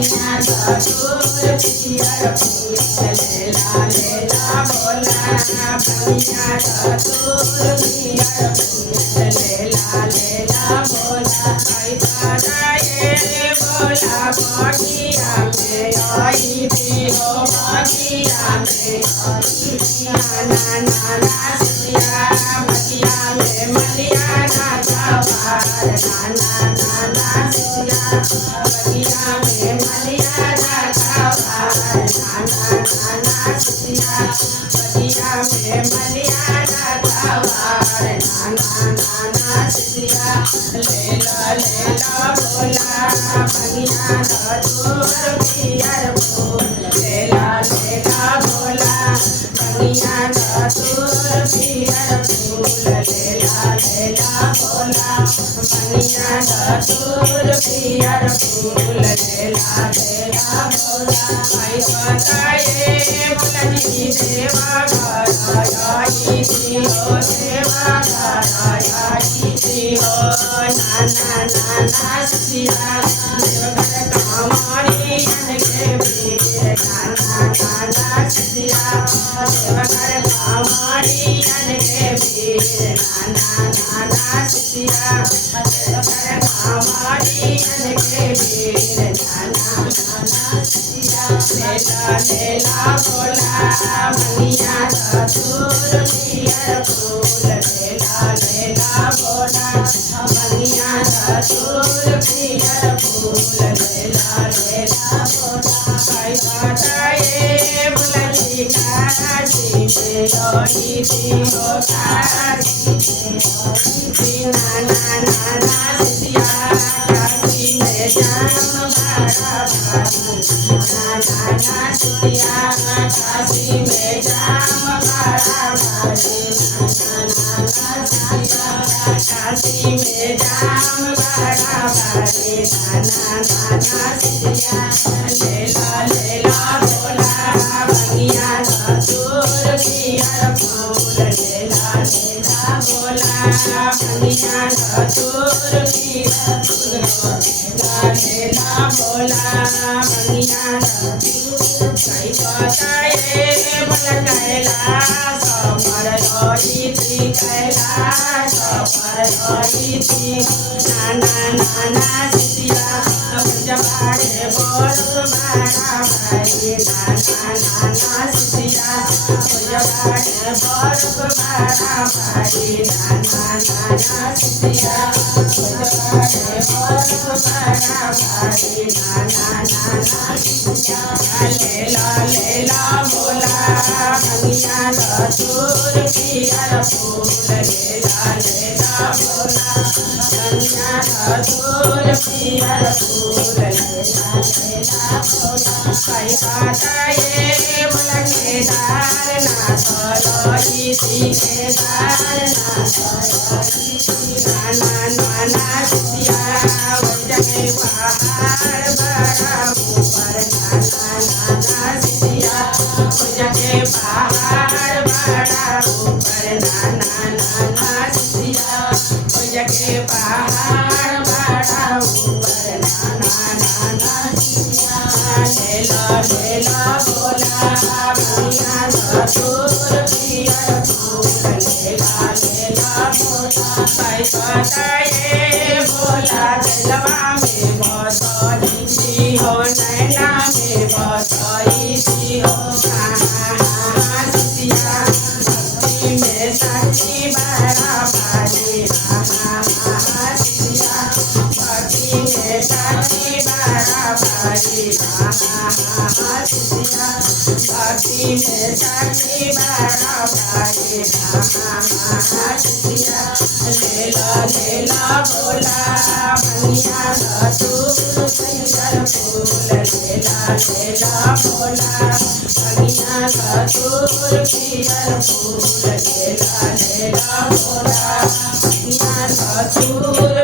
भंगिया धतूर पियर फूल लेला लेला भोला भंगिया धतूर पियर फूल लेला लेला भोला भोला भगिया में आई थी हो भगिया में नाना सिया भगिया में मलिया नाना सिया भगिया में मलिया नाना सिया भगिया में मलिया नाना सिया लेला भोला भंगिया धतूर पियर फूल लेला लेला भोला भंगिया धतूर पियर फूल लेला लेला भोला भंगिया धतूर पियर फूल लेला लेला भोला आई बताए भोला जी देवा घर आई थी हो देवा घर आई थी हो नाना सिया देवघर कामारी के वीर नाना सिया देवघर कामारी के वीर नाना सिया देवघर कामारी के वीर नाना सिया लेला भोला भंगिया धतूर पियर फूल लेला लेला भोला भंगिया धतूर पियर फूल लेला लेला भोला भाई बताए भोला जी काशी में लोई थी हो काशी में नाना सिया काशी में जाम भरा नाना सिया काशी में जाम भरा काशी में जाम भरा भारी नाना सिया लेला लेला भोला भंगिया धतूर पियर फूल लेला लेला भोला भंगिया धतूर पियर फूल लेला लेला भोला भंगिया धतूर कई बताए भोला कैलाश पर लोई थी कैलाश पर लोई थी नाना सिया जबाड़े बोल मारा भाई नाना सिया जबाड़े बोल मारा भाई नाना सिया जबाड़े बोल मारा भाई नाना सिया लेला भोला भंगिया धतूर पियर फूल लेला लेला भोला भंगिया धतूर पियर फूल लेला लेला भोला कई बताए भोला केदारनाथ लोई थी केदारनाथ लोई थी नाना सिया वजह पहाड़ बड़ा ऊपर नाना सिया वजह पहाड़ बड़ा ऊपर नाना सिया वजह पहाड़ बड़ा ऊपर नाना सिया लेला लेला भोला भंगिया धतूर पियर फूल लेला लेला भोला भाई बताए भोला जलवा में बसई थी हो नैना में बसई थी हो सिया भक्ति में साक्षी बड़ा भारी सिया भक्ति में साक्षी बड़ा भारी सिया भक्ति में साक्षी बड़ा भारी सिया लेला लेला भोला भंगिया धतूर पियर फूल लेला लेला भोला भंगिया धतूर पियर फूल लेला लेला भोला भंगिया धतूर